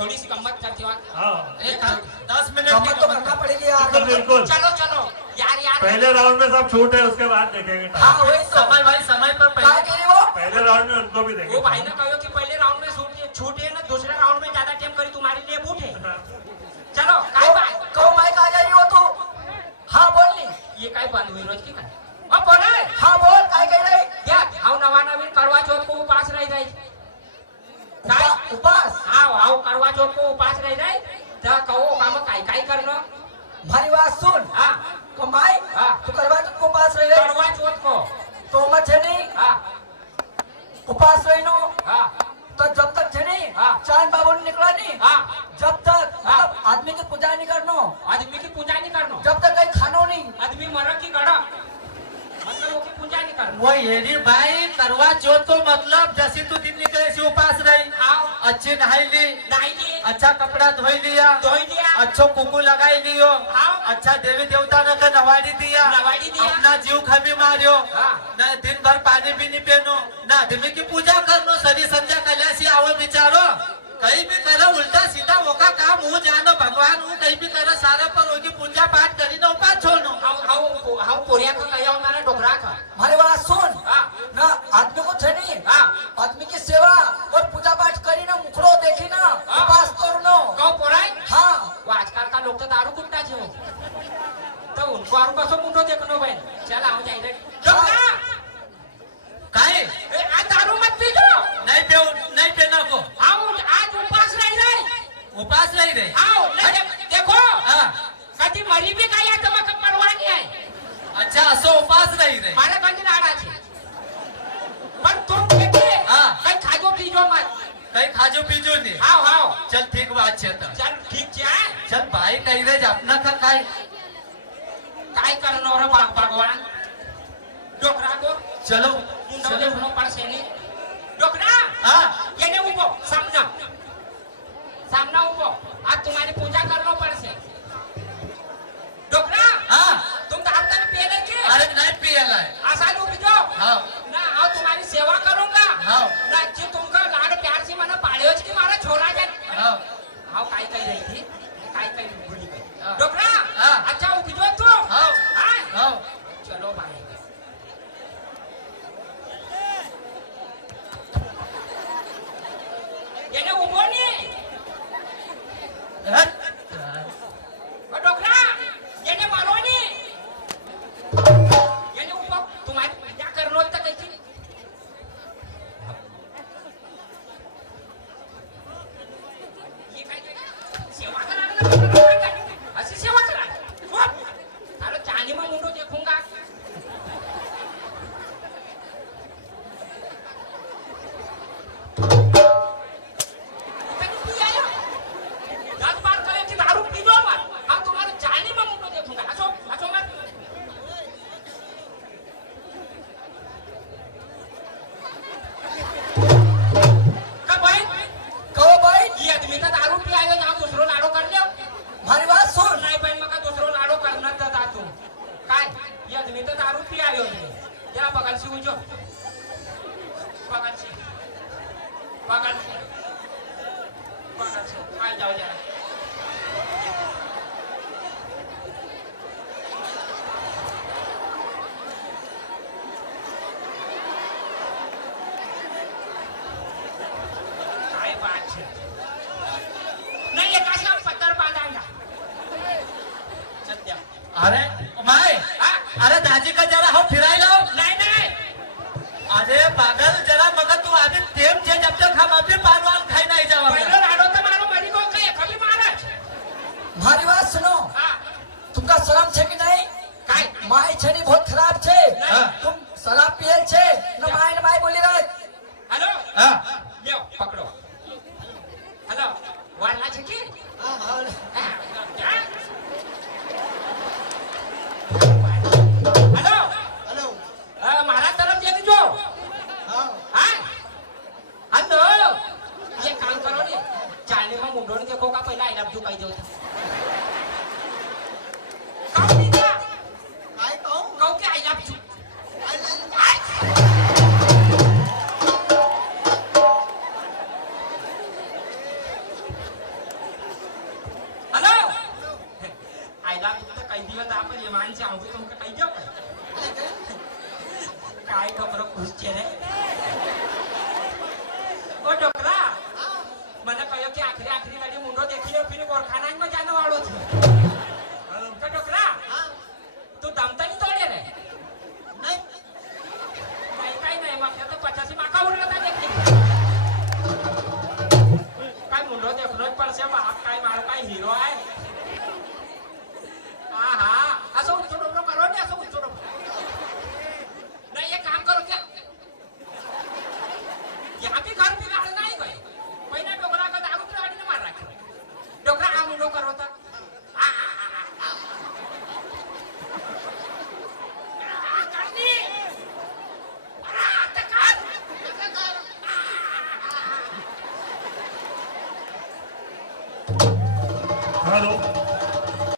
थोड़ी सी गम्मत करते हो। एक 10 मिनट गम्मत तो करना पड़ेगी यार। बिल्कुल। चलो चलो यार पहले राउंड में सब छूट है, उसके बाद देखेंगे। हाँ वही तो। समय भाई समय पर क्या कह रहे हो? पहले राउंड में उनको भी देखेंगे। वो भाई ने कहो कि पहले राउंड में छूट है ना, दूसरे राउंड में ज्यादा टाइम करी तुम्हारे लिए बूट है। चलो काय बाय कहो माइक आ जा रही हो तो। हाँ बोल नी। ये काय बंद हुई रोज की काय अब बोले। हाँ बोल काय कह रही? क्या हाउ नवा नवीन करवा चौथ को उपास रह जाए काय उपास? हाउ हाउ करवा चौथ को उपास रह जाए तो कहो काम काय काय करनो। भारी बात सुन। हाँ कमाई हाँ। तू करवा चौथ को उपास रह रही करवा चौथ को तो मत है नहीं हाँ उपास रही नो हाँ तो जब तक है नहीं हाँ। चांद बाबू ने निकला नहीं हाँ जब तक हाँ। मतलब आदमी की पूजा नहीं करनो, आदमी की पूजा नहीं करनो, जब तक कहीं खानो नहीं। आदमी मर की गड़ा मतलब वो की पूजा नहीं करनो। वो येरी भाई करवा चौथ तो मतलब जैसे तू दिन निकले से उपास रही, हाँ अच्छी नहाई ली, नहीं जी अच्छा कपड़ा धोई लिया, धोई लिया, अच्छो कुकू लगाई लियो, हाँ अच्छा देवी देवता ने का नवाड़ी दिया, नवाड़ी दिया, अपना जीव खबी मारियो, हाँ न दिन भर पानी भी नहीं पीनो, न आदमी की पूजा करनो, सरी संध्या कल्यासी आओ बिचारो, कहीं भी करो उल्टा सीधा वो का काम हूँ जानो भगवान हूँ, कहीं भी करो सारा पर होगी पूजा पाठ करी ना उपास छोड़नो। हाउ पोरिया का कया हमारा डोगरा का भारी बात सुन हाँ ना आदमी को थे नहीं हाँ आदमी की सेवा और पूजा पाठ करी ना मुखड़ो देखी ना उपास करनो। कहो पोराय हाँ वो आजकल का लोग तो दारू कुट्टा छे तो उनको आरू कसो मुंडो देखनो भाई चल आओ जाई रे डोगरा काहे ए आज दारू मत पीजो नहीं पीना को आओ आज उपास रही रे उपास नहीं रहे आओ देखो हाँ कदी मरी भी गया तो मक परवाह नहीं है। अच्छा असो उपास नहीं रहे मारा कंदी नाड़ा छे पर तुम देखे हाँ कई खाजो पीजो मत कहीं खाजो पीजो नहीं आओ आओ चल ठीक बात है तो चल ठीक छे चल भाई कहीं रे अपना का काय काय करनो रे भगवान डोकरा को चलो मुंडो चलो देखनो पड़से ने डोकरा हाँ ये ने उबो सामना सामना उबो आज तुम्हारी पूजा करनो पड़से डोकरा हाँ तुम दारू तक पिए नहीं के अरे नहीं पियला है आसान उठ जाओ हाँ ना आओ तुम्हारी सेवा करूंगा हाँ ना जी तुमका लाड प्यार से मना पाड़ियो की मारा छोरा जाए हाँ आओ काय कही रही थी काय कही बोली गई हाँ। डोकरा हाँ। अच्छा उठ जाओ तुम हाँ हाँ हाँ चलो भाई ये ने उबो नहीं ओ डोकरा ये ने मारो नहीं ये ने उबो तुम्हारी पूजा करनो तक कैसी ये काय सेवा करा ऐसी सेवा करा अरे चांदी में मुंडो देखूंगा कहो भाई भारी बात सुन। जाओ जरा काय बात है नहीं ये काशा पत्थर बांधांगा सत्या अरे माय हाँ अरे दाजी का जरा हो फिराई लो नहीं नहीं अरे पागल जरा मगर तू आदमी टेम छे जब तक हम अभी पानवान खाई नहीं जावा पहले लाडो तो मारो मरी को कहे कभी महाराज भारी बात सुनो हाँ तुमका शरम छे कि नहीं? काय माय छेनी बहुत खराब छे। हाँ। तुम शराब पियल छे न माय बोली रहे। हेलो हां लो पकड़ो हेलो वाला छे की हेलो हेलो महाराज तरफ दे दीजो हाँ हाँ हेलो ये काम करो ने चालने में मुंडो ने देखो का पहला आई लव यू कह दो कहो नहीं क्या काय कहूँ कहो के आई लव यू लागलं तर आपण माणसे आहोत तुमचं काही घेऊ काय खबर खुशचे रे ओ डोकरा મને કહ્યું કે આખરી આખરી ગાડી મુંડો દેખીને ફિર ગોરખાના માં જાનો વાળો છે તો ડોકરા તું દમતા નહીં તોડે રે નહીં કઈ નહીં માથે તો 85 માકા ઉડતા દેખી काय मुंडो देखनो જ પડશે બાપ काय મારો काय હીરો आहे હા હા असं उंचो डोकरो करो ने असं उंचो डोकरो नहीं ये काम करो क्या यहाँ भी घर भी गाड़ नहीं गए पहिला डोकरा का दारू गाडीने मार राखे डोकरा हा मुंडो करो तर हेलो